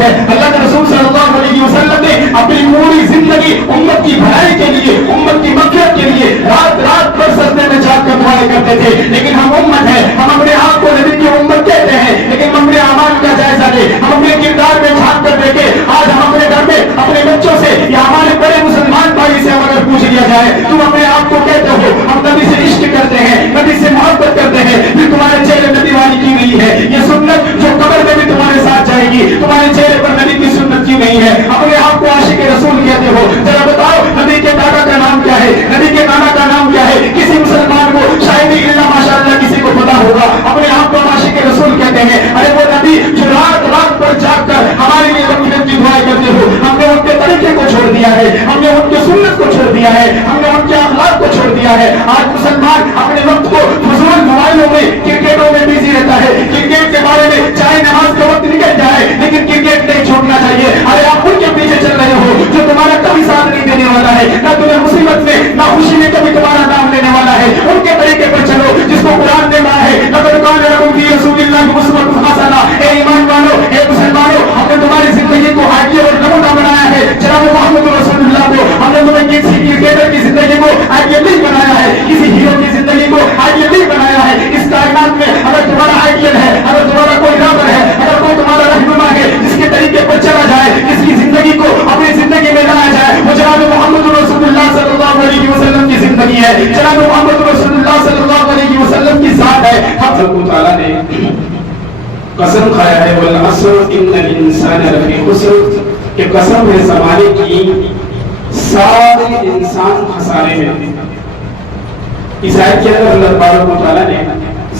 ہے. اللہ کے رسول صلی اللہ علیہ وسلم نے اپنی پوری زندگی امت کی بھلائی کے لیے, امت کی مغفرت کے لیے رات رات بھر سجدے میں جا کر دعائیں کرتے تھے. لیکن ہم امت ہیں, ہم اپنے آپ کو نبی کی امت کہتے ہیں, لیکن ہم اپنے اعمال کا جائزہ لیں, ہم اپنے کردار میں جھانک کر دیکھیں. آج ہم اپنے گھر میں اپنے بچوں سے یا ہمارے بڑے مسلمان بھائی سے اگر پوچھ لیا جائے تم اپنے آپ کو کہتے ہو ہم نبی سے عشق کرتے ہیں, نبی سے محبت کرتے ہیں, پھر تمہارے چہرے نبی والی کی نہیں ہے یہ سنت جو قبر میں بھی تمہارے ساتھ جائے گی, تمہارے چہرے پر نبی کی سنت کیوں نہیں ہے؟ اپنے آپ کو عاشق رسول کہتے ہو, ذرا بتاؤ نبی کے دادا کا نام کیا ہے, نبی کے نانا کا نام کیا ہے؟ کسی مسلمان کو شاید ہی ماشاء اللہ کسی کو پتا ہوگا. اپنے آپ کو عاشق رسول کہتے ہیں. ارے وہ نبی جو رات رات پر جاگ کر ہمارے لیے مغفرت کی دعائیں کرتے ہو, ہم نے ان کے طریقے کو چھوڑ دیا ہے, ہم نے ان کی سنت کو چھوڑ دیا ہے, ہم نے ان کے اخلاق کو چھوڑ دیا ہے. آج مسلمان اپنے وقت کو فضول موبائلوں میں کرکٹوں میں بزی رہتا ہے. کرکٹ کے بارے میں چاہے نماز کا وقت نکل جائے لیکن کرکٹ نہیں چھوڑنا چاہیے. ارے آپ ان کے پیچھے چل رہے ہو جو تمہارا کبھی ساتھ نہیں دینے والا ہے, نہ تمہیں مصیبت میں نہ خوشی میں کبھی تمہارا نام لینے والا ہے. ان کے طریقے پر چلو جس کو قرآن نے کہا ہے لقد کان لکم فی رسول اللہ اسوۃ حسنہ. اے ایمان والو, اے مسلمانوں, ہم نے تمہاری زندگی کو آئیڈیل اور نمونہ بنایا ہے. جناب محمد رسول اللہ کو ہم نے تمہیں کسی کرکٹر کی زندگی کو آئیڈیل نہیں بنایا ہے, کسی ہیرو کی زندگی کو آئیڈیل نہیں بنایا ہے. اس کائنات میں اگر تمہارا آئیڈیل ہے, اگر تمہارا کوئی رابر ہے, اگر کوئی تمہارا رہنما ہے جس کے طریقے پر چلا جائے, جس کی زندگی کو اپنی زندگی میں لایا جائے, وہ جناب محمد رسول اللہ صلی اللہ علیہ وسلم کی زندگی ہے, جناب محمد رسول اللہ صلی اللہ علیہ وسلم کی ذات ہے. حق تعالیٰ نے قسم کھایا ہے والعصر ان الانسان لفی خسر, کہ قسم ہے زمانے کی سارے انسان خسارے میں. اس آیت کے اندر اللہ تبارک و تعالیٰ نے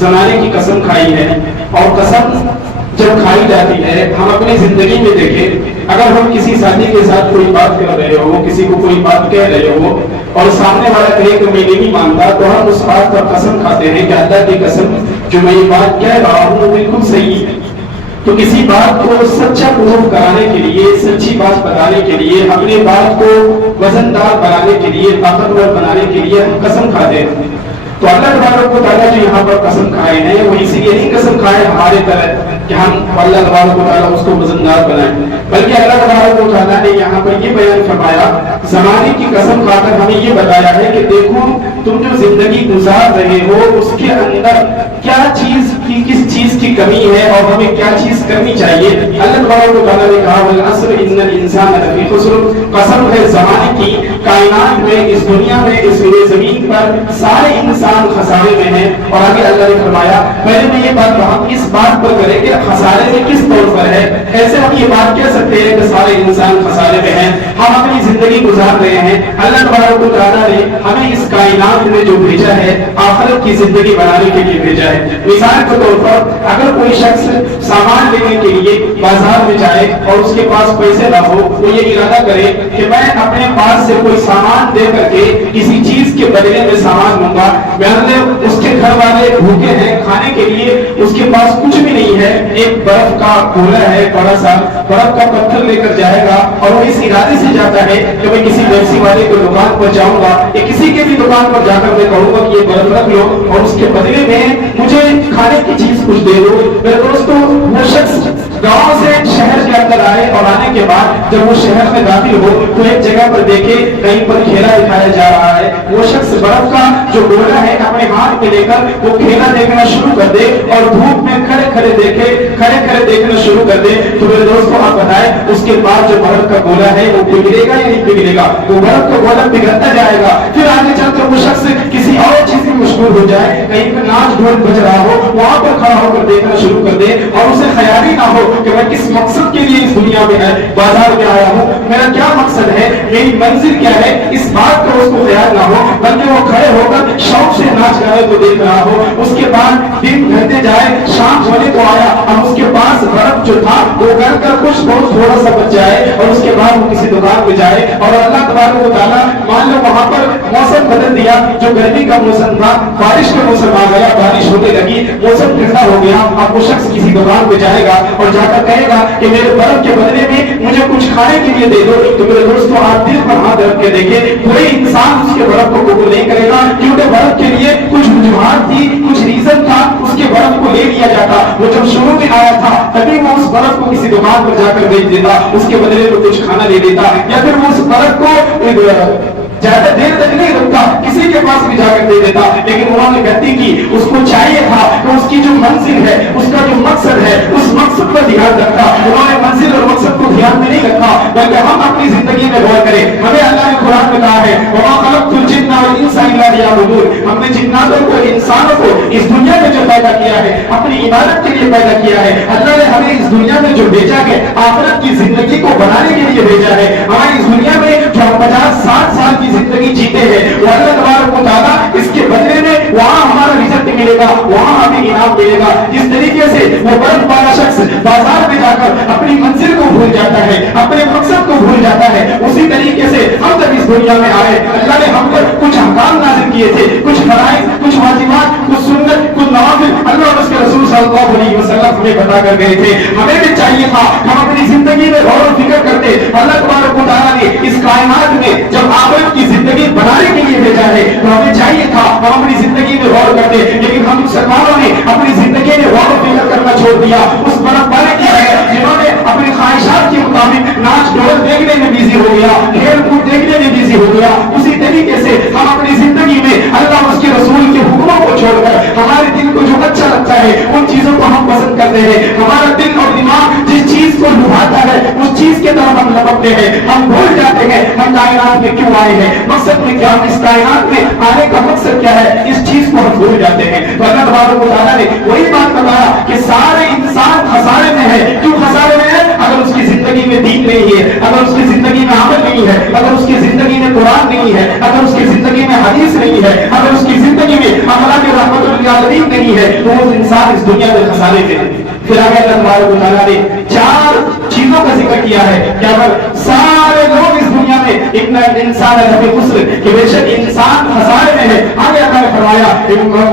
زمانے کی قسم کھائی ہے. اور قسم جب کھائی جاتی ہے, ہم اپنی زندگی میں دیکھیں, اگر ہم کسی ساتھی کے ساتھ کوئی بات کر رہے ہو, کسی کو کوئی بات کہہ رہے ہو اور سامنے والا کہے کہ میں نہیں مانتا, تو ہم اس بات پر قسم کھاتے ہیں کہ اللہ کی قسم جو میں یہ بات کہہ رہا ہوں وہ بالکل صحیح ہے. تو کسی بات کو سچا پروف کرانے کے لیے, سچی بات بتانے کے لیے, اپنی بات کو وزن دار بنانے کے لیے, طاقتور بنانے کے لیے ہم قسم کھاتے ہیں. تو اللہ تبارک و تعالیٰ جو یہاں پر قسم کھائے ہیں وہ اسی لیے نہیں قسم کھائے ہمارے طرح کہ ہم اللہ تبارک و تعالیٰ اس کو وزن دار بنائیں, بلکہ اللہ تبارک و تعالیٰ نے یہاں پر یہ بیان فرمایا, زمانے کی قسم کھا کر ہمیں یہ بتایا ہے کہ دیکھو تم جو زندگی گزار رہے ہو اس کے اندر کیا چیز کی, کس چیز کی کمی ہے اور ہمیں کیا چیز کرنی چاہیے. اللہ تبارک و تعالیٰ نے کہا والعصر ان الانسان لفی خسر, قسم ہے زمانے کی, کائنات میں, اس دنیا میں, اس زمین پر سارے انسان خسارے میں ہیں. اور آگے اللہ نے فرمایا پہلے میں یہ بات ہم اس بات پر کریں کہ خسارے میں کس طور پر ہے. ایسے ہم یہ بات کہہ سکتے ہیں کہ سارے انسان خسارے میں ہیں, ہم اپنی زندگی گزار رہے ہیں. اللہ تبارک و تعالیٰ نے ہمیں اس کائنات میں جو بھیجا ہے آخرت کی زندگی بنانے کے لیے بھیجا ہے. مثال کے طور پر اگر کوئی شخص سامان لینے کے لیے بازار میں جائے اور اس کے پاس پیسے نہ ہو, وہ یہ ارادہ کرے کہ میں اپنے پاس سے کوئی سامان دے کر کے کسی چیز کے بدلے میں سامان لوں گا. اس کے گھر والے بھوکے ہیں, کھانے کے لیے اس کے پاس کچھ بھی نہیں ہے, ایک برف کا گولا ہے, بڑا سا برف کا پتھر لے کر جائے گا اور وہ اس ارادے سے جاتا ہے کہ میں کسی پیپسی والے کو دکان پر جاؤں گا یا کسی کے بھی دکان پر جا کر میں کہوں گا کہ یہ برف رکھ لو اور اس کے بدلے میں مجھے کھانے کی چیز کچھ دے دو. میرے دوستو, وہ شخص گاؤں سے شہر کے اندر آئے اور آنے کے بعد جب وہ شہر میں داخل ہو تو ایک جگہ پر دیکھے کہیں پر کھیلا دکھایا جا رہا ہے. وہ شخص برف کا جو گولا ہے اپنے ہاتھ میں لے کر وہ کھیلا دیکھنا شروع کر دے اور دھوپ میں کھڑے کھڑے دیکھنا شروع کر دے. تو میرے دوستوں آپ بتائیں اس کے بعد جو برف کا گولا ہے وہ پگھلے گا یا نہیں پگھلے گا؟ وہ برف کا گولا پگھلتا جائے گا. پھر آگے چل کر وہ شخص کسی اور چیز میں مشغول ہو جائے, کہیں پہ ناچ ڈھول بج رہا ہو, وہاں پر کھڑا ہو کر دیکھنا شروع کر دے اور اسے خیال ہی نہ ہو کہ میں کس مقصد کے لیے اس دنیا میں ہے بازار میں آیا ہوں, میرا کیا مقصد ہے, میری منزل کیا ہے, اس بات کا اس کو خیال نہ ہو, بلکہ وہ کھڑے ہو کر شوق سے ناچ گانے کو دیکھ رہا ہو. اس کے بعد دن گھرتے جائے, شام ہونے کو آیا اور اس کے پاس برف جو تھا وہ گھر کر کچھ بہت تھوڑا سا بچ جائے اور اس کے بعد وہ کسی دکان پہ جائے اور اللہ تبارک و تعالیٰ مان لو وہاں پر موسم بدل دیا, جو گرمی کا موسم تھا بارش کا موسم آ گیا, بارش ہونے لگی, موسم ٹھنڈا ہو گیا. اب وہ شخص کسی دکان پہ جائے گا اور جا کر کہے گا کہ میرے برف کے بدلے میں مجھے کچھ کھانے کے لیے دے دو. تو میرے دوستوں آپ دل پر ہاتھ رکھ کے دیکھیں, کوئی انسان اس کے برف کو قبول نہیں کرے گا, کیونکہ برف کے لیے کچھ وجوہات تھی, کچھ ریزن تھا, اس کے برف کو لے لیا جاتا. وہ جب شروع میں آیا تھا تبھی وہ اس برف کو کسی دکان پر جا کر بیچ دیتا, اس کے بدلے میں کچھ کھانا دے دیتا, یا پھر وہ اس برف کو زیادہ دیر تک نہیں رکھتا, کسی کے پاس بھی جا کر دے دیتا. لیکن انہوں نے غلطی کی, اس کو چاہیے تھا کہ اس کی جو منزل ہے, اس کا جو مقصد ہے, اس مقصد پر دھیان رکھتا. انہوں نے منزل اور مقصد کو دھیان میں نہیں رکھا, بلکہ ہم اپنی زندگی میں غور کریں. ہمیں اللہ نے قرآن میں کہا ہے وَمَا خَلَقْتُ الْجِنَّ وَالْإِنسَ إِلَّا لِيَعْبُدُونِ, ہم نے جناتوں کو, انسانوں کو اس دنیا میں جو پیدا کیا ہے اپنی عبادت کے لیے پیدا کیا ہے. اللہ نے ہمیں اس دنیا میں جو بھیجا ہے آخرت کی زندگی کو بنانے کے لیے بھیجا ہے. ہماری اس دنیا میں جو 50-60 سال کی زندگی جیتے ہیں وہ اللہ تبارک و تعالیٰ اس کے بدلے میں وہاں ہمارا رزق ملے گا, وہاں ہمیں انعام ملے گا. جس طریقے سے وہ برف والا شخص بازار میں جا کر اپنی منزل کو بھول جاتا ہے, اپنے مقصد کو بھول جاتا ہے, اسی طریقے سے ہم جب اس دنیا میں آئے اللہ نے ہم پر کچھ احکام نازل کیے تھے, کچھ فرائض, کچھ واجبات, کچھ سنت, کچھ نوافل اللہ اور اس کے رسول صلی اللہ علیہ وسلم ہمیں بتا کر گئے تھے. ہمیں بھی چاہیے تھا ہم اپنی زندگی میں غور و فکر کرتے. اللہ تبارک و تعالیٰ نے اس کائنات میں جب آخرت کی زندگی بنانے کے لیے بھیجا ہے تو ہمیں چاہیے تھا ہم اپنی زندگی میں غور کرتے. لیکن ہم مسلمانوں نے اپنی زندگی میں غور و فکر کرنا چھوڑ دیا. اس برف والے کی ہے جنہوں نے اپنی خواہشات کے مطابق ناچ ڈول دیکھنے میں بزی ہو گیا, کھیل کود دیکھنے میں بزی ہو گیا. اسی طریقے سے ہم اپنی زندگی میں اللہ اور اس کے رسول کے حکموں کو چھوڑ کر ہمارے دل کو جو اچھا لگتا ہے ان چیزوں کو ہم پسند کرتے ہیں. ہمارا دل اور دماغ جس چیز کو لبھاتا ہے اس چیز کے طرف ہم لپکتے ہیں. ہم بھول جاتے ہیں ہم کائنات میں کیوں آئے ہیں, مقصد میں کیا, اس کائنات میں آنے کا مقصد کیا ہے, اس چیز کو ہم بھول جاتے ہیں. تو اللہ تبارک و تعالیٰ نے وہی بات بتایا کہ سارے انسان خسارے میں ہے. کیوں خسارے میں ہے؟ اگر اس کی زندگی میں دین نہیں ہے, اگر اس کی زندگی میں عمل نہیں ہے, اگر اس کی زندگی میں قرآن نہیں ہے, اگر اس کی زندگی میں حدیث نہیں ہے, اگر اس کی زندگی میں اخلاق رحمت للعالمین نہیں ہے, تو وہ انسان اس دنیا میں خسارے میں ہے. پھر آگے اللہ تبارک و تعالیٰ نے 4 چیزوں کا ذکر کیا ہے کہ اگر سارے لوگ اس دنیا میں اتنا انسان ہے خسر کہ بے شک انسان خسارے میں ہے. آگے اللہ نے فرمایا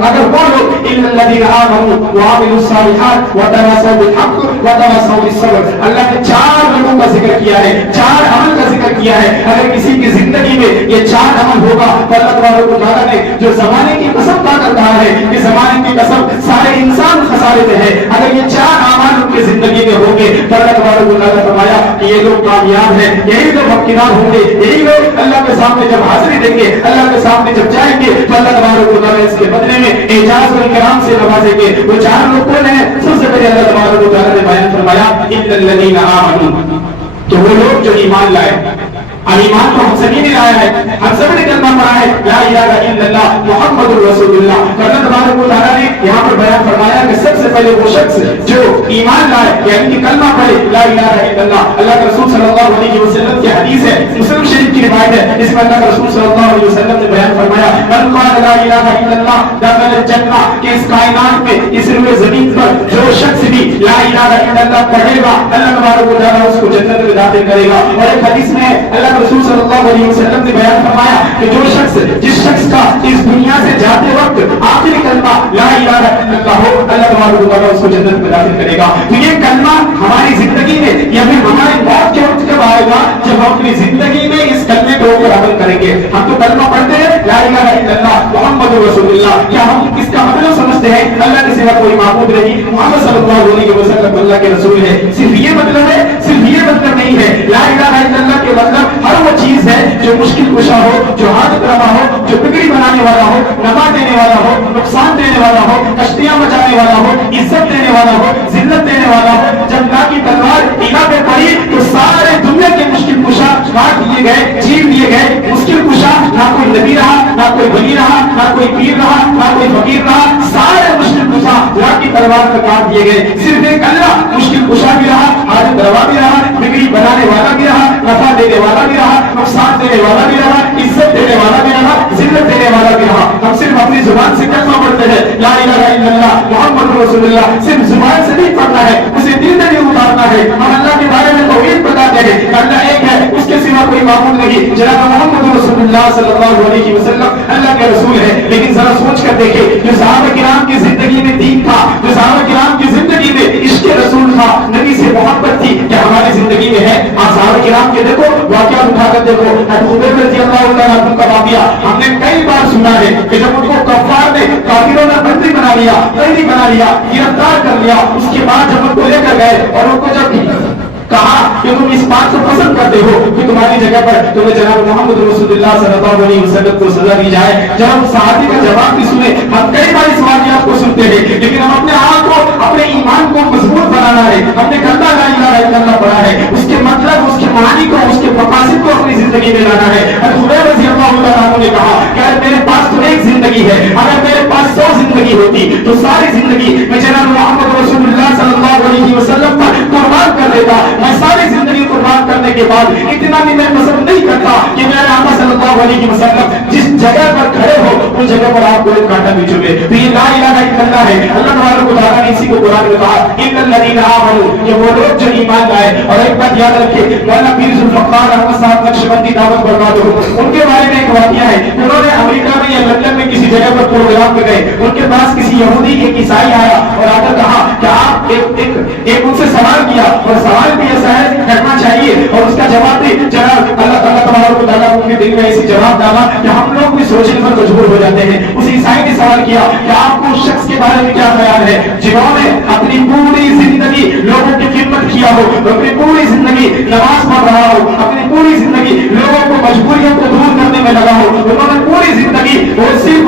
اگر وہ لوگ الا الذين امنوا وعملوا الصالحات وتواصوا بالحق وتواصوا بالصبر, اللہ نے 4 لوگوں کا ذکر کیا ہے, 4 عمل کا ذکر کیا ہے. اگر کسی کی زندگی میں یہ 4 عمل ہوگا تو اللہ تبارک و تعالیٰ نے جو زمانے کی قسم کھا کر کہا ہے کہ زمانے کی قسم سارے انسان خسارے میں ہے, اگر یہ 4 اعمال ان کی زندگی میں ہوں گے تو اللہ تبارک و تعالیٰ نے فرمایا کہ یہ لوگ کامیاب ہیں, یہی لوگ حقدار ہوں گے, یہی لوگ اللہ کے سامنے جب حاضری دیں گے, اللہ کے سامنے جب جائیں گے تو اللہ تبارک و تعالیٰ اس کے بدلے میں اعزاز و اکرام سے نوازیں گے. وہ 4 لوگ کون ہیں؟ سب سے پہلے اللہ تبارک و تعالیٰ نے بیان فرمایا الا الذين آمنوا, تو وہ لوگ جو ایمان لائے. اب ایمان تو ہم سبھی نے لایا ہے, ہم سب نے کلمہ پڑھا ہے لا الہ الا اللہ محمد رسول اللہ. اللہ تبارک و تعالیٰ نے یہاں پر بیان فرمایا کہ سب سے پہلے وہ شخص جو ایمان لائے یعنی کہ کلمہ پڑھے لا الہ الا اللہ. اللہ کے رسول صلی اللہ علیہ وسلم کی حدیث ہے, مسلم شریف کی روایت ہے, اس میں اللہ کے رسول صلی اللہ علیہ وسلم نے بیان فرمایا من قال لا الہ الا اللہ دخل الجنہ, کہ اس کائنات میں اس روئے زمین پر جو شخص بھی لا الہ الا اللہ پڑھے گا اللہ تبارک و تعالیٰ اس کو جنت میں داخل کرے گا. اور ایک حدیث میں اللہ رسول صلی اللہ علیہ وسلم نے بیان فرمایا کہ جو شخص جس شخص کا اس دنیا سے جاتے وقت آخری کلمہ لا الہ الا اللہ ہو اللہ تبارک و تعالیٰ اس کو جنت میں داخل کرے گا. تو یہ کلمہ ہماری زندگی میں یا پھر ہماری موت کے وقت کب آئے گا جب ہم اپنی زندگی میں اس کلمے کو عمل کریں گے. ہم تو کلمہ پڑھتے ہیں لا الہ الا اللہ محمد رسول اللہ, کیا ہم اس کا مطلب سمجھتے ہیں اللہ کے سوا کوئی معبود نہیں, محمد صلی اللہ علیہ وسلم اللہ کے رسول ہے. صرف یہ مطلب ہے, صرف یہ مطلب نہیں ہے. لا الہ الا اللہ کے مطلب ہر وہ چیز ہے جو مشکل کشا ہو, جو حاجت روا ہو, جو بگڑی بنانے والا ہو, نفع دینے والا ہو, نقصان دینے والا ہو, کشتیاں بچانے والا ہو, عزت دینے والا ہو, ذلت دینے والا ہو. جب لا کی تلوار اینا پہ پڑی تو سارے دنیا کے مشکل کشا کاٹ دیے گئے, چیر دیے گئے. مشکل کشا نہ کوئی نبی رہا, نہ کوئی ولی رہا, نہ کوئی پیر رہا, نہ کوئی فقیر رہا, سارے مشکل کشا لا کی تلوار پہ کاٹ دیے گئے. صرف ایک اللہ مشکل کشا بھی رہا, حاجت روا بھی رہا, بگڑی بنانے والا بھی رہا, نفع دینے والا بھی رہا, نقصان دینے والا بھی رہا, عزت دینے والا بھی رہا, ذلت دینے والا بھی رہا. ہم صرف اپنی زبان سے کلمہ پڑھتے ہیں لا الہ الا اللہ محمد رسول اللہ, صرف زبان سے نہیں پڑھنا ہے, اسے دل میں نہیں اتارنا ہے. ہم اللہ کے بارے میں توحید بتاتے ہیں کہ اللہ ایک ہے, اس کے سوا کوئی معبود نہیں. جناب محمد رسول اللہ صلی اللہ علیہ وسلم اللہ کے رسول ہے. لیکن ذرا سوچ کر دیکھیں جو صحابہ کرام کی زندگی میں دین تھا, جو صحابہ کرام کی زندگی میں عشق رسول تھا, نبی سے محبت تھی, کہ ہماری زندگی देखो हुदैफा रज़ी अल्लाह तआला अन्हु का वाक़या हमने कई बार सुना है कि जब उनको कफ्फार ने काफिरों ने बंदी बना लिया, कैदी बना लिया, गिरफ्तार कर लिया, उसके बाद जब उनको लेकर गए और उनको जब कहा कि तुम इस बात को पसंद करते हो कि तुम्हारी जगह पर तुम्हें जनाब मोहम्मद रसूलुल्लाह सल्लल्लाहु अलैहि वसल्लम को सजा दी जाए। जब हम सहाबी का जवाब भी सुने, हम कई बार इस वाक़ियात को सुनते हैं, लेकिन हम अपने आप को, अपने ईमान को मजबूत बनाना है, हमने कलमा ला इलाहा इल्लल्लाह पढ़ा है, उसके मतलब, उसके मानी को, उसके मकासद को अपनी जिंदगी में लाना है। हुदैफा रज़ी अल्लाह तआला अन्हु ने कहा कि अगर मेरे पास तो एक जिंदगी है, अगर मेरे पास 100 जिंदगी होती तो सारी जिंदगी मैं जनाब मोहम्मद रसूलुल्लाह सल्लल्लाहु अलैहि वसल्लम पर कुर्बान कर देता। मैं सारी जिंदगी कुर्बान करने के बाद इतना भी मैं पसंद नहीं करता कि मेरे आका सल्लल्लाहु अलैहि वसल्लम जिस जगह पर खड़े हो उस जगह पर आपको एक कांटा भी चुभे। तो ये ला इलाहा इल्लल्लाह है। अल्लाह तबारक व तआला ने इसी को कुरान में कहा इन्नल लज़ीना आमनू, ये वो लोग जो ईमान लाए। और एक बात याद रखिए, मौलाना पीर जुल्फकार अहमद साहब नक्शबंदी दावत बर्बाद हो, उनके बारे में एक वाकया है। उन्होंने अमेरिका में या लंदन में किसी जगह पर प्रोग्राम में गए, उनके पास किसी यहूदी एक ईसाई आया और आकर कहा कि आप एक उनसे सवाल किया, और सवाल भी ऐसा है करना चाहिए, और उसका जवाब भी जनाब अल्लाह तबारक व तआला उनके दिल में ऐसी जवाब डाला कि हम लोग भी सोचने पर मजबूर हो जाते हैं। उस ईसाई ने सवाल किया कि आपको उस शख्स के बारे में क्या ख्याल है जिन्होंने अपनी पूरी जिंदगी लोगों की खिदमत किया हो, अपनी पूरी जिंदगी नमाज पढ़ रहा हो, अपनी पूरी जिंदगी लोगों को मजबूरियों को दूर करने में लगा हो, उन्होंने पूरी जिंदगी और सिर्फ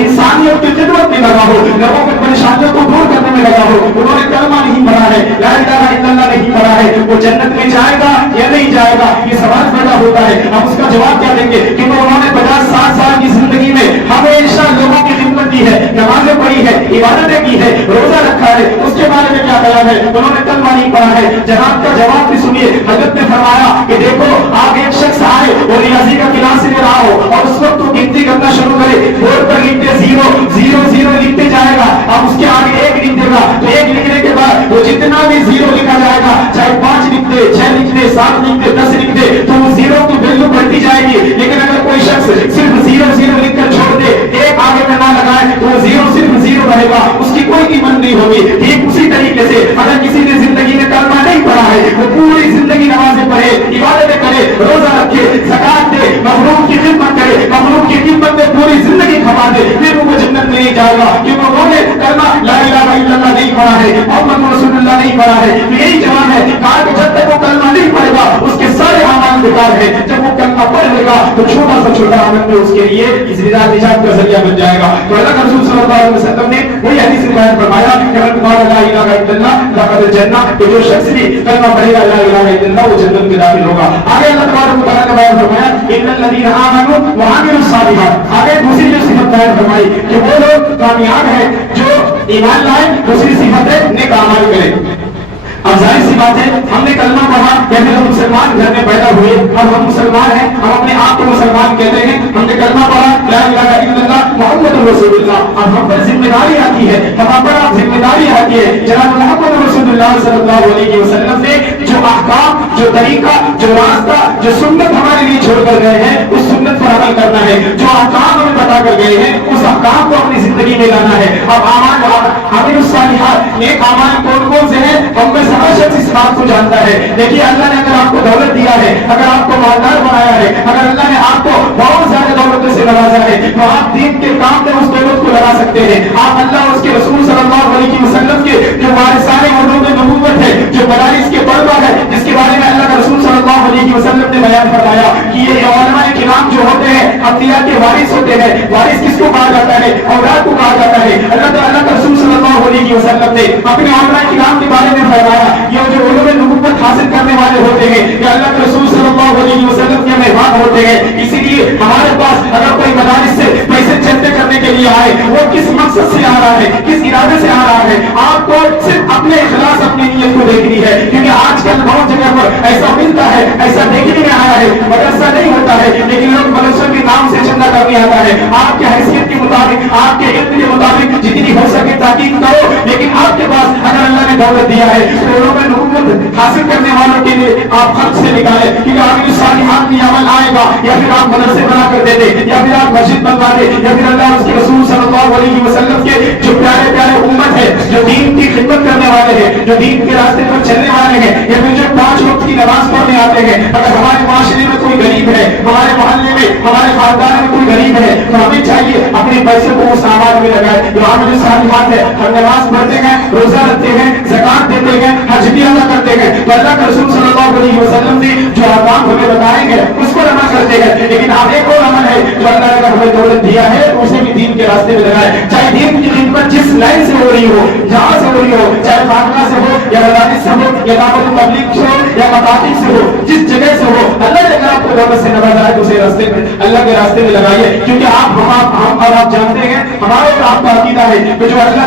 इंसानियत की खिदमत में लगा हो, लोगों की परेशानियों को दूर करने में लगा हो, उन्होंने कलमा नहीं पढ़ा है, ला इलाहा इल्लल्लाह नहीं पढ़ा है, वो जन्नत में जाएगा या नहीं जाएगा? ये सवाल पैदा होता है। हम उसका जवाब क्या देंगे कि उन्होंने 50-60 साल की जिंदगी में हमेशा लोगों की खिदमत की है, नमाजें पढ़ी है, इबादतें की है, रोजा रखा है, उसके बारे में क्या ख्याल है? उन्होंने कलमा नहीं पढ़ा है। जनाब का जवाब भी सुनिए। हजरत ने फरमाया कि देखो, आप एक शख्स आए और रियाजी का क्लास ले रहा हो और उस वक्त वो गिनती करना शुरू करे, बोर्ड पर लिखते 0 0 0 लिखते जाएगा, अब उसके आगे 1 लिख देगा, तो 1 लिखने के बाद वो जितना भी 0 लिखा जाएगा, चाहे 5 लिख दे, 6 लिख दे, 7 लिख दे, 10 लिख दे, तो वो 0 की वैल्यू बढ़ती जाएगी। लेकिन अगर कोई शख्स सिर्फ 0 0 लिखकर छोड़ दे, 1 आगे में ना लगाए, तो वो 0 सिर्फ 0 रहेगा, उसकी कोई कीमत नहीं होगी। ठीक उसी तरीके से अगर किसी ने जिंदगी में कलमा नहीं पढ़ा है, वो पूरी जिंदगी नमाजें पढ़े, इबादतें करे, रोजा रखे, ज़कात दे, मखलूक की खिदमत करे, मखलूक की खिदमत में पूरी जिंदगी खपा दे, फिर वो जन्नत में नहीं जाएगा, क्योंकि उन्होंने कलमा ला इलाहा इल्लल्लाह नहीं पढ़ा है, मोहम्मद रसूलुल्लाह नहीं पढ़ा है। तो यही जवाब है, कहा कि जब तक वो कलमा नहीं पढ़ेगा उसके सारे अमाल बेकार है, जब वो कलमा पढ़ लेगा तो छोटा सा छोटा अमल में उसके लिए इस निजात का जरिया बन जाएगा। तो अल्लाह के रसूल सल्लल्लाहु अलैहि वसल्लम ने वही हदीस रिवायत फरमाया कि अगर तुम्हारा ला इलाहा इल्लल्लाह लक़द जन्नह, तो जो शख्स भी कलमा पढ़ेगा ला इलाहा इल्लल्लाह वो जन्नत में दाखिल होगा। आगे अल्लाह तबारक व तआला ने बयान फरमाया इन्नल लज़ीना आमनू व अमिलुस सालिहात। आगे दूसरी जो सिफत बयान फरमाई कि वो लोग कामयाब हैं जो ईमान लाए, दूसरी सिफत है नेक अमल करें। अब जाहिर सी बात है, हमने कलमा पढ़ा या फिर हम मुसलमान घर में पैदा हुए और हम मुसलमान हैं, हम अपने आप को मुसलमान कहते हैं, हमने कलमा पढ़ा ला इलाहा इल्लल्लाह मुहम्मद रसूलुल्लाह, और हम पर जिम्मेदारी आती है, हम पर जिम्मेदारी आती है जनाब मोहम्मद रसूलुल्लाह सल्लल्लाहु अलैहि वसल्लम ने जो अहकाम, जो तरीका, जो रास्ता, जो सुन्नत हमारे लिए छोड़ कर गए हैं, उस सुन्नत पर अमल करना है। जो अहकाम हमें बता कर गए हैं उस अहकाम को अपनी जिंदगी में लाना है। अब अमीरुस सालिहात नेक अमाल कौन कौन से हैं? हम में हर शख्स इस बात को जानता है। देखिए, अल्लाह ने अगर आपको दौलत दिया है, अगर आपको मालदार बनाया है, अगर अल्लाह ने आपको बहुत ज्यादा दौलत से नवाजा है, तो आप दीन के काम में उस दौलत को लगा सकते हैं। आप अल्लाह उसके रसूल सल्लल्लाहु अलैहि वसल्लम के जो वारिसाने उलूम नबूवत है, जो मदारिस के तलबा है, जिसके बारे में अल्लाह का रसूल सल्लल्लाहु अलैहि वसल्लम ने बयान फरमाया कि ये उलमाए किराम जो होते हैं अंबिया के वारिस होते हैं। वारिस किसको कहा जाता है? औलाद को कहा जाता है। अल्लाह का रसूल सल्लल्लाहु अलैहि वसल्लम ने अपने उलमाए किराम के बारे में फरमाया ये जो उलूम नबूवत हासिल करने वाले होते हैं, ये अल्लाह के रसूल सल्लल्लाहु अलैहि वसल्लम के मेहमान होते हैं। इसीलिए हमारे पास अगर कोई मदारिस से पैसे चंदे करने के लिए आए, वो किस मकसद से आ रहा है, किस इरादे से आ रहा है, आपको सिर्फ अपने इखलास, अपनी नीयत को देखनी है। क्योंकि आजकल बहुत जगह पर ऐसा मिलता है, ऐसा देखने में आया है, मदरसा नहीं होता है, लेकिन लोग मदरसा के नाम से चंदा करने आता है। आपके हैसियत के मुताबिक, आपके इल्म के मुताबिक जितनी हो सके ताकीद करो, लेकिन आपके पास अगर अल्लाह ने दौलत दिया है तो उलूम नबूवत हासिल करने वालों के लिए आप खर्च से निकालें। क्योंकि आगे सालिहात में अमल आएगा, या फिर आप मदरसे बना कर दे दे, या फिर आप मस्जिद बनवा दे, या फिर अल्लाह उसके रसूल सल्लल्लाहु अलैहि वसल्लम के जो प्यारे प्यारे उम्मत है, जो दीन की खिदमत करने वाले हैं, जो दीन के रास्ते पर चलने वाले हैं, या फिर जो 5 वक्त की नमाज पढ़ने आते हैं, अगर हमारे माशरे में कोई गरीब हमारे मोहल्ले में, हमारे खानदान में कोई गरीब है तो हमें चाहिए अपने पैसे को उस सामान में लगाए। दुआ में जो सालिहात है, हम नमाज पढ़ते हैं, रोजा रखते हैं, ज़कात देते हैं, हज भी अदा करते हैं, तो अल्लाह के रसूल सल्लल्लाहु अलैहि वसल्लम ने जो अहकाम हमें बताए हैं उसको अमल करते हैं। लेकिन अब एक और अमल है जो अल्लाह ने हमें दौलत दिया है उसे भी दीन के रास्ते में लगाए, चाहे दीन की खिदमत जिस लाइन से हो रही हो, जहां से हो रही हो, चाहे खानका से हो या मदारिस से हो या दावत तबलीग से हो या मकातिब से हो, जिस जगह से हो, अल्लाह ने अगर आपको दौलत से नवाजा है तो उसे रास्ते में, अल्लाह के रास्ते में लगाइए। क्योंकि हम और आप जानते हैं, हमारा और आपका अकीदा है कि जो अल्लाह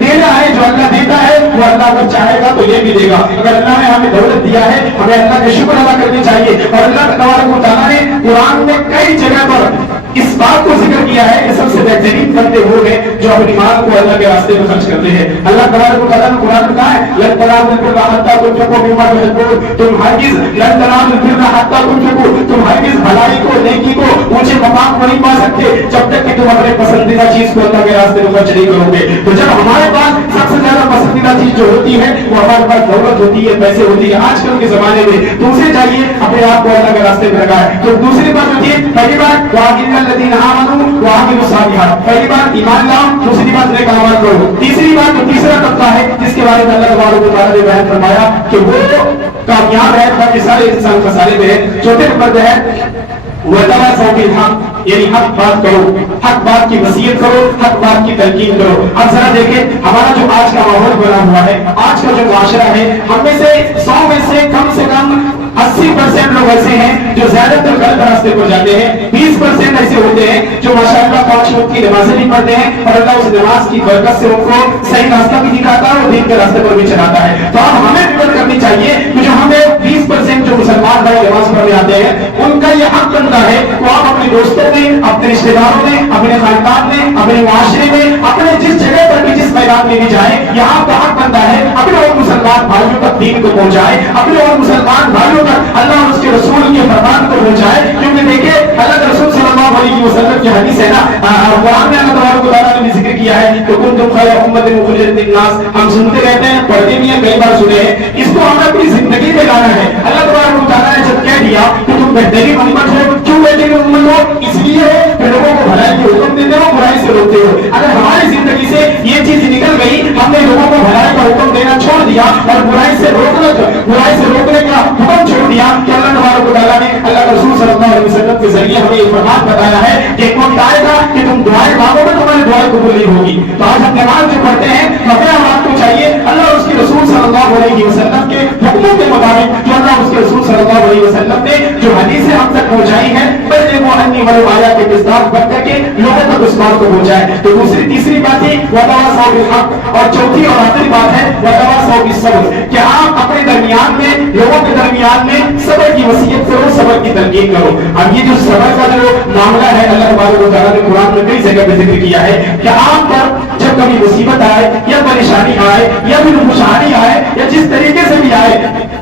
देना है, जो अल्लाह देता है वो अल्लाह अगर चाहेगा तो ये भी देगा। अगर अल्लाह ने हमें दौलत दिया है, हमें अल्लाह के शुक्र अदा करनी चाहिए। और अल्लाह तबारक व तआला ने कुरान में कई जगह पर इस बात को जिक्र किया है कि सबसे बेहतरीन बंदे वो हैं जो अपनी माल को अल्लाह के रास्ते में खर्च करते हैं। अल्लाह तबारक व तआला ने कुरान में कहा है, लन तनालुल बिर्रा हत्ता तुनफिकू मिम्मा तुहिब्बून, तुम हरगिज लन तनालुल बिर्रा हत्ता तुनफिकू, तुम हरगिज भलाई को, नेकी को, ऊंचे मकाम को नहीं पा सकते जब तक कि तुम अपने पसंदीदा चीज को अल्लाह के रास्ते में खर्च नहीं करोगे। तो जब हमारे पास सबसे ज्यादा पसंदीदा चीज जो होती है वो हमारे पास दौलत होती है, पैसे होती है आजकल के जमाने में, तो उसे चाहिए अपने आप को अल्लाह के रास्ते में लगाए। तो दूसरी बात होती है, पहली बात वाहिल्लल्लज़ीना आमनू व अमीलुस सालिहात, पहली बात ईमान लाओ, दूसरी बात नेक अमल करो। तीसरी बात जो तीसरा तबका है जिसके बारे में अल्लाह तबारक व तआला ने बयान फरमाया कि वो कामयाब है, बाकी सारे इंसान खसारे में है। चौथे नंबर पे है वतवासौ बिल हक, यानी हक बात करो, हक बात की वसीयत करो, हक बात की तलकीन करो। अब जरा देखें हमारा जो आज का माहौल बना हुआ है, आज का जो मुआशरा है, हमें से 100 में से कम 80% लोग ऐसे हैं जो ज्यादातर गलत रास्ते पर जाते हैं, 20% ऐसे होते हैं जो माशाअल्लाह 5 वक्त की नमाजें भी पढ़ते हैं और अल्लाह उस नमाज की बरकत से उनको सही रास्ता भी दिखाता है और दीन के रास्ते पर भी चलाता है। तो अब हमें फिक्र करनी चाहिए कि जो हमें 20% जो मुसलमान भाई नमाज पढ़ने आते हैं उनका ये हक बनता है तो आप अपने दोस्तों में, अपने रिश्तेदारों में, अपने खानदान में, अपने मुआशरे में, अपने जिस जगह पर भी, जिस मैदान में भी जाए, यहाँ का हक बनता है अपने और मुसलमान भाइयों तक दीन को पहुंचाए, अपने और मुसलमान भाइयों तक अल्लाह और उसके रसूल के फरमान को पहुंचाए। क्योंकि देखिए अल्लाह के रसूल सल्लल्लाहु अलैहि वसल्लम की हदीस है ना, कुरान में अल्लाह तबारक व तआला ने जिक्र किया है कि कुंतुम खैरा उम्मतिन उखरिजत लिन्नास, हम सुनते रहते हैं, पढ़ते भी हैं, कई बार सुने हैं, इसको हमें अपनी जिंदगी में लाना है। अल्लाह तबारक व तआला ने जब कह दिया कि तुम बेहतरीन उम्मत हो, क्यों बेहतरीन उम्मत हो? इसलिए कि लोगों को भलाई की हुक्म देते हो, बुराई से रोकते हो। अगर हमारी जिंदगी से ये चीज निकल गई, हमने लोगों को भलाई का हुक्म देना छोड़ दिया और बुराई से रोकने का हुक्म छोड़ दिया, कि अल्लाह तबारक व तआला ने अल्लाह के रसूल सल्लल्लाहु अलैहि वसल्लम के जरिए हमें ये फरमान बताया है कि एक वक्त आएगा कि तुम दुआएं मांगोगे, तुम्हारी दुआएं कबूल नहीं होगी। तो आज हम नमाज जो पढ़ते हैं हमें आपको चाहिए अल्लाह और उसके रसूल सल्लल्लाहु अलैहि वसल्लम के हुक्मों के मुताबिक, जो अल्लाह उसके रसूल सल्लल्लाहु अलैहि वसल्लम ने जो हदीसें हम तक पहुंचाई हैं, पहले वो अन्नी वाले आया के मिसदाक बन करके लोगों तक उस बात को पहुंचाए। तो दूसरी तीसरी बात है वतवासौ बिल हक, और चौथी और आखिरी बात है वतवासौ बिस सब्र, कि आप अपने दरमियान में, लोगों के दरमियान में सब्र की वसीयत करो, सब्र की तलकीन करो। अब ये जो सब्र का जो मामला है अल्लाह तबारक व तआला ने कुरान में कई जगह पे जिक्र किया है कि आप पर जब कभी मुसीबत आए या परेशानी आए या फिर खुशहाली आए या जिस तरीके से भी आए,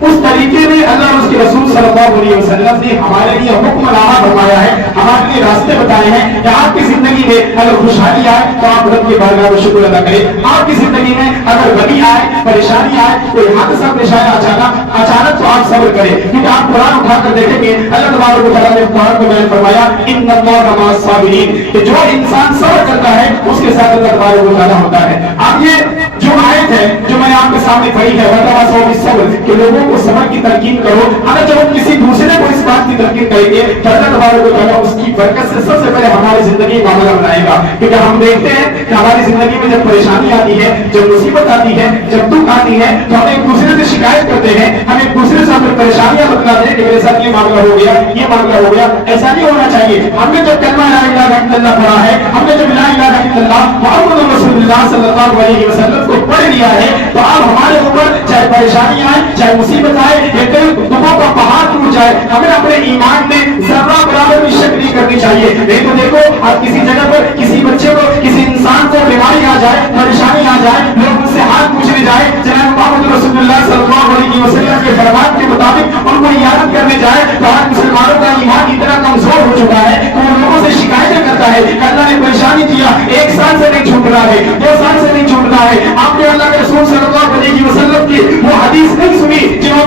उस तरीके में अल्लाह और उसके रसूल सल्लल्लाहु अलैहि वसल्लम ने हमारे लिए हुक्मनामा फरमाया है, हमारे लिए रास्ते बताए हैं कि आपकी जिंदगी में अगर खुशहाली आए तो आप रब की बारगाह में शुक्र अदा करें, आपकी जिंदगी में अगर गमी आए, परेशानी आए, कोई हादसा पेश आए अचानक तो आप सब्र करें। क्योंकि आप कुरान उठाकर देखेंगे अल्लाह तबारक व तआला ने कुरान में बयान फरमाया इन्नल्लाहा मअस साबिरीन, कि जो इंसान सब्र करता है उसके साथ अल्लाह तबारक व तआला होता है। अब ये जो आयत है जो मैंने आपके सामने पढ़ी है वतवासौ बिस सब्र, कि लोगों को सब्र की तलकीन करो। अगर जब हम किसी दूसरे को इस बात की तलकीन करेंगे तो अल्लाह तबारक व तआला उसकी बरकत से सबसे पहले हमारी जिंदगी मामला बनाएगा। क्योंकि हम देखते हैं कि हमारी जिंदगी में जब परेशानी आती है, जब मुसीबत आती है, जब दुख आती है, तो हम एक दूसरे से शिकायत करते हैं, हम एक दूसरे से अपनी परेशानियां बतलाते हैं कि मेरे साथ ये मामला हो गया, ये मामला हो गया। ऐसा नहीं होना चाहिए। हमने जब कलमा ला इलाहा इल्लल्लाह पढ़ा है, हमने जब ला इलाहा इल्लल्लाह मुहम्मदुर रसूलुल्लाह सल्लल्लाहु अलैहि वसल्लम को पढ़ लिया है, तो अब हमारे ऊपर चाहे परेशानी आए, चाहे मुसीबत आए, या कोई दुखों का पहाड़ टूट जाए, हमें अपने ईमान में जर्रा बराबर भी शक नहीं करनी चाहिए। नहीं तो देखो आप किसी जगह पर किसी बच्चे को, किसी इंसान को बीमारी आ जाए, परेशानी आ जाए, लोग उनसे हाथ पूछने जाए, जनाब मोहम्मद रसूलुल्लाह सल्लल्लाहु अलैहि वसल्लम के फरमान के मुताबिक उनको इयादत करने जाए, तो आज मुसलमानों का ईमान इतना कमजोर हो चुका है कि वो लोगों से शिकायतें करता है कि अल्लाह ने परेशानी दिया, 1 साल से नहीं छूट रहा है, 2 साल से नहीं छूट रहा है। आपने अल्लाह के रसूल सल्लल्लाहु अलैहि वसल्लम की वो हदीस नहीं सुनी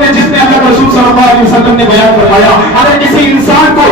जिसमें अल्लाह के रसूल सल्लल्लाहु अलैहि वसल्लम ने बयान फरमाया, अगर किसी इंसान को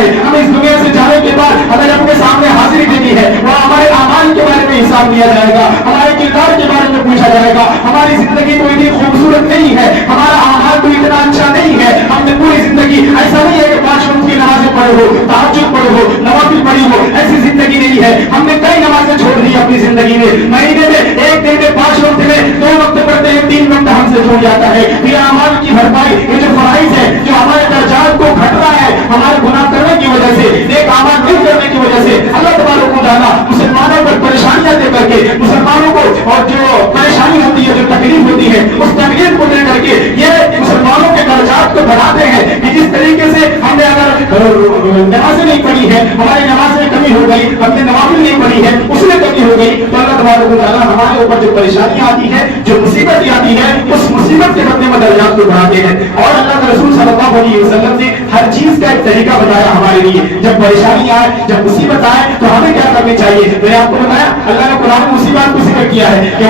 है। हमें इस दुनिया से जाने के बाद अगर अपने सामने हाजिरी देनी है, वह हमारे अमाल के बारे में हिसाब लिया जाएगा, हमारे किरदार के बारे में पूछा जाएगा। हमारी जिंदगी तो इतनी खूबसूरत नहीं है, हमारा अमाल तो इतना अच्छा नहीं है, हमने पूरी जिंदगी, ऐसा नहीं है कि 5 वक्त की नमाजें पढ़े हो, तहज्जुद पढ़े हो, नवाफिल पढ़ी हो, ऐसी जिंदगी नहीं है। हमने कई नमाजें छोड़ दी अपनी जिंदगी में, महीने में, एक दिन में, 5 वक्त में 2 वक्त पढ़ते हैं, 3 वक्त हमसे छूट जाता है। फिर अमाल की भरपाई, ये जो फराइज है, जो हमारे दर्जात को घट रहा है हमारे गुनाह करने की वजह से, नेक अमाल नहीं करने की वजह से, अल्लाह तबारक व तआला मुसलमानों पर परेशानियां दे करके, मुसलमानों को और जो परेशानी होती है, जो तकलीफ होती है, उस तकलीफ को दे करके ये मुसलमानों के दर्जात को बढ़ाते हैं कि जिस तरीके से हमने अगर नमाजें नहीं पढ़ी है, हमारी नमाज में कमी हो गई, हमने नवाफिल नहीं पढ़ी है, उसमें कमी हो गई, तो अल्लाह तबारक व तआला हमारे ऊपर जो परेशानियां आती है, जो मुसीबत आती है, उस मुसीबत के बदले में दर्जात को बढ़ाते हैं। और अल्लाह के रसूल सल्लल्लाहु अलैहि वसल्लम ने हर चीज का एक तरीका बताया हमारे लिए। जब परेशानी आए, जब मुसीबत आए, तो हमें क्या करनी चाहिए? मैंने आपको बताया, अल्लाह ने कुरान में मुसीबत को जिक्र किया है कि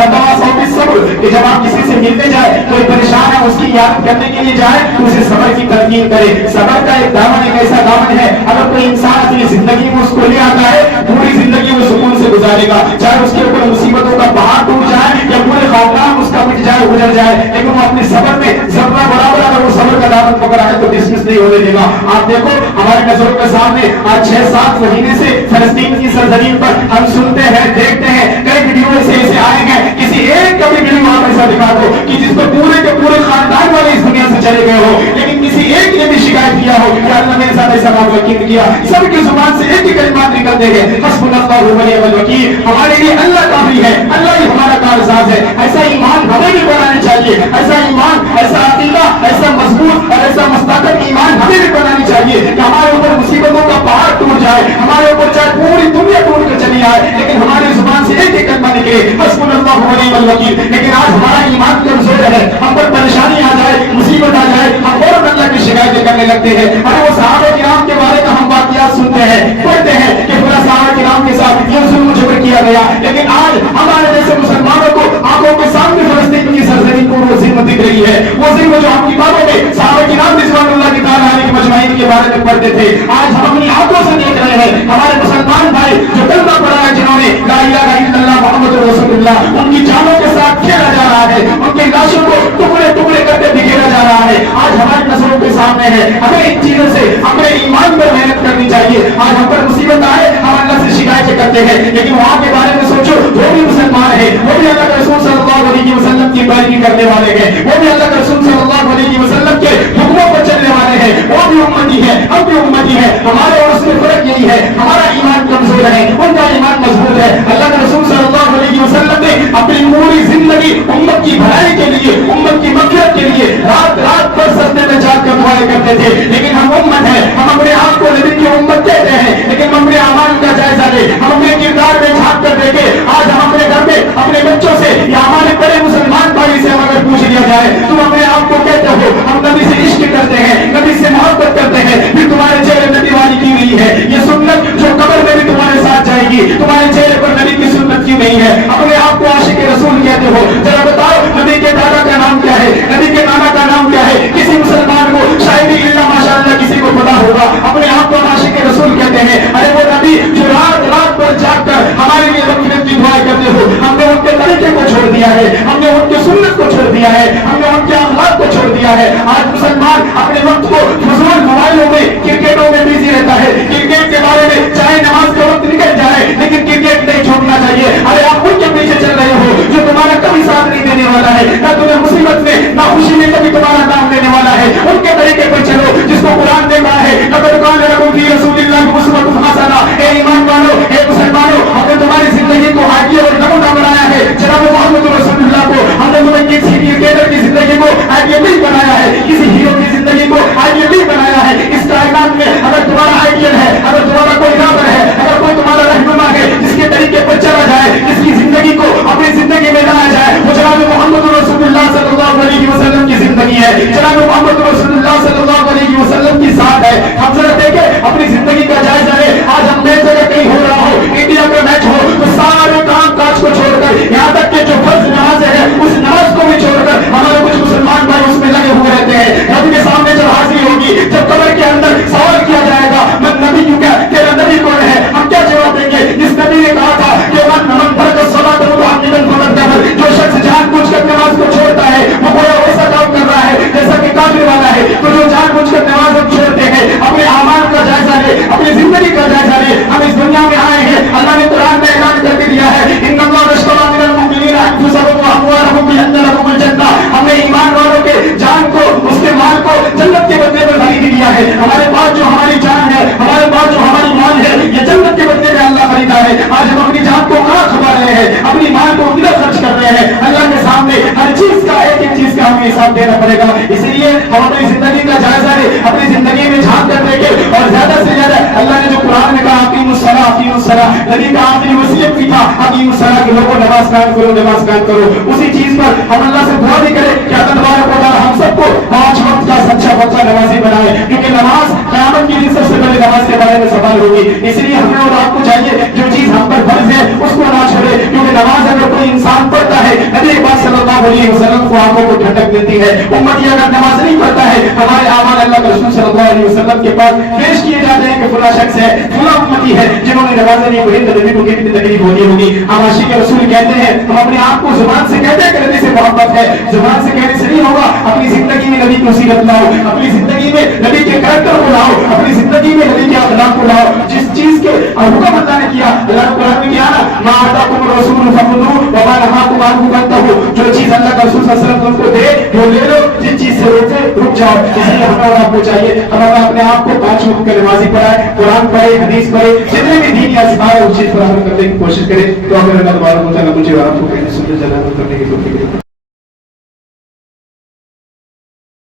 कि जब आप किसी से मिलने जाए, कोई परेशान है, उसकी याद करने के लिए जाए, तो उसे सब्र की तलकीन करे। सब्र का एक दामन, एक ऐसा दामन है, अगर कोई इंसान अपनी जिंदगी में उसको ले आता है, पूरी जिंदगी वो सुकून से गुजारेगा, चाहे उसके ऊपर मुसीबतों का पहाड़ टूट जाए या पूरे खानदान उसका मिट जाए, गुजर जाए, लेकिन वो अपने सब्र में जरा बराबर अगर वो सब्र का दामन पकड़ा है तो डिसमिस नहीं होने देगा। आप देखो हमारे नजरों के सामने आज 6-7 महीने से फलस्तीन की सरजमीन पर हम सुनते हैं, देखते हैं, कई वीडियो ऐसे आए हैं, किसी एक का भी वीडियो आप ऐसा दिखा दो कि जिसको पूरे के पूरे खानदान वाले इस दुनिया से चले गए हो, लेकिन किसी एक ने भी शिकायत किया हो कि अल्लाह मेरे साथ ऐसा मामला क्यों किया। सबकी जुबान से एक ही कलिमात निकलते हैं, हस्बुनल्लाहु व निअमल वकील, हमारे लिए अल्लाह काफी है, अल्लाह ही हमारा कारसाज है। ऐसा ईमान हमें भी बनाना चाहिए, ऐसा ईमान, ऐसा अकीदा, ऐसा मजबूत और ऐसा मुस्तकिल ईमान हमें भी बनानी चाहिए कि हमारे ऊपर मुसीबतों का पहाड़ टूट जाए, हमारे ऊपर चाहे पूरी दुनिया टूट कर चली आए, लेकिन हमारी जुबान से एक ही कलिमा निकले, हस्बुनल्लाहु व निअमल वकील। लेकिन आज हमारा ईमान कमजोर है, हम पर परेशानी आ जाए, मुसीबत आ जाए, हम फौरन अल्लाह की शिकायतें करने लगते हैं। अरे वो सहाबा किराम के बारे में हम वाक़ियात सुनते हैं, पढ़ते हैं कि पूरा सहाबा किराम के साथ ये जुल्म जबर किया गया, लेकिन आज हमारे जैसे मुसलमानों को आंखों के सामने फलस्तीन की सरजमीन को वो जिल्म दिख रही है, वो जिल्म जो हम किताबों में सहाबा किराम रिज़वानुल्लाह की ताला अलैहि मजमाइन के बारे में पढ़ते थे, आज हम अपनी आंखों से देख रहे हैं। हमारे मुसलमान भाई जो कलमा पढ़ा है, जिन्होंने ला इलाहा इल्लल्लाह मुहम्मदुर रसूलुल्लाह, उनकी जानों के साथ खेला जा रहा है, उनकी लाशों को टुकड़े टुकड़े करके बिखेरा जा रहा है, आज हमारी नजरों के सामने है। हमें इन चीजों से अपने ईमान पर मेहनत करनी चाहिए। आज हम पर मुसीबत आए, हम अल्लाह से शिकायतें करते हैं, लेकिन वहां के बारे में सोचो, वो भी मुसलमान है, वो भी अल्लाह के रसूल सल्लल्लाहु अलैहि वसल्लम की पैरवी करने वाले हैं, वो भी अल्लाह के रसूल सल्लल्लाहु अलैहि वसल्लम के हुक्मों पर चलने वाले हैं, वो भी उम्मती है, हम भी उम्मती है। हमारे और उसमें फर्क यही है, हमारा ईमान कमजोर है, उनका ईमान मजबूत है। अल्लाह के रसूल सल्लल्लाहु अलैहि वसल्लम ने अपनी पूरी जिंदगी उम्मत की भलाई के लिए, उम्मत की मग़फ़िरत के लिए रात भर सजदे में जाकर दुआएं करते थे। लेकिन हम उम्मत है, हम अपने आप को नबी की उम्मत कहते हैं, लेकिन हम अपने अमाल का जायजा ले, हम अपने किरदार में झांक कर देखे। आज हम अपने घर में अपने बच्चों से या हमारे बड़े मुसलमान भाई से अगर पूछ लिया जाए, तुम अपने आप को कहते हो हम नबी से इश्क करते हैं, नबी से मोहब्बत करते हैं, फिर तुम्हारे चेहरे नबी वाली की गई है ये सुन्नत जो कब्र में भी तुम्हारे साथ जाएगी, तुम्हारे चेहरे पर नबी की सुन्नत क्यों नहीं है? अपने आप को आशिक रसूल कहते हो, जरा बताओ नबी के दादा का नाम क्या है, नबी के नाना का नाम क्या है? किसी मुसलमान को शायद इल्ला माशाअल्लाह किसी को पता होगा। अपने आप को आशिक रसूल कहते हैं। अरे वो नबी जो रात भर जागकर हमारे लिए मग़फ़िरत की दुआ करते हो, हमने उनके तरीके को छोड़ दिया है, हमने उनके सुन्नत को छोड़ दिया है, हमने उनके अखलाक को छोड़ दिया है। आज मुसलमान अपने वक्त پڑے گا. اس لیے ہم اپنی زندگی کا جائزہ لیں, اپنی زندگی میں جھانک کر دیکھیں اور زیادہ سے زیادہ اللہ نے جو قرآن میں کہا اقیموا الصلاۃ اقیموا الصلاۃ, نبی کا آخری وصیت بھی تھا اقیموا الصلاۃ کہ لوگوں نماز قائم کرو نماز قائم کرو. اسی چیز پر ہم اللہ سے دعا بھی کریں کہ اللہ تبارک و تعالی ہم سب کو 5 وقت کا سچا بچہ نمازی بنائے, کیونکہ نماز قیامت کے دن سب سے پہلے نماز کے بارے میں سوال ہوگی. اس لیے ہمیں اور آپ کو چاہیے جو چیز ہم پر فرض ہے اس کو نہ چھوڑے, کیونکہ نماز اگر کوئی انسان پڑھتا ہے نبی پاک صلی اللہ علیہ وسلم کو آنکھوں کو ٹھنڈک دیتی ہے. امتی اگر نماز نہیں پڑھتا ہے ہمارے اعمال اللہ کے رسول صلی اللہ علیہ وسلم کے پاس پیش کیے جاتے ہیں کہ فلاں شخص ہے فلاں امتی ہے جنہوں نے نماز نہیں پڑھی, تو نبی کو کتنی تکلیف ہوتی ہوگی. ہم عاشق رسول کہتے ہیں, ہم اپنے آپ کو زبان سے کہتے ہیں کہ نبی سے محبت ہے, زبان سے کہنے سے نہیں ہوگا. اپنی زندگی میں نبی کی سیرت لاؤ, اپنی زندگی میں نبی کے کریکٹر کو لاؤ, اپنی زندگی میں نبی کے اخلاق کو لاؤ. جس چیز کے حکم اللہ نے کیا, اللہ نے قرآن میں کیا نا, ما آتاکم الرسول فخذوہ وما نہاکم عنہ فانتہوا, جو چیز اللہ کا رسول صلی اللہ علیہ وسلم تم کو دے وہ لے لو, جس چیز سے روکے رک جاؤ. اس لیے ہمیں اور آپ کو چاہیے ہم اپنے آپ کو 5 وقت کے نمازی پڑھائے, قرآن پڑھے, حدیث پڑھے, جتنے بھی دین یا اسماء اس چیز پر عمل کرنے کی کوشش کرے. تو اگر اللہ تبارک و تعالی مجھے اور آپ کو کہنے سننے جانا کرنے کی توفیق دے.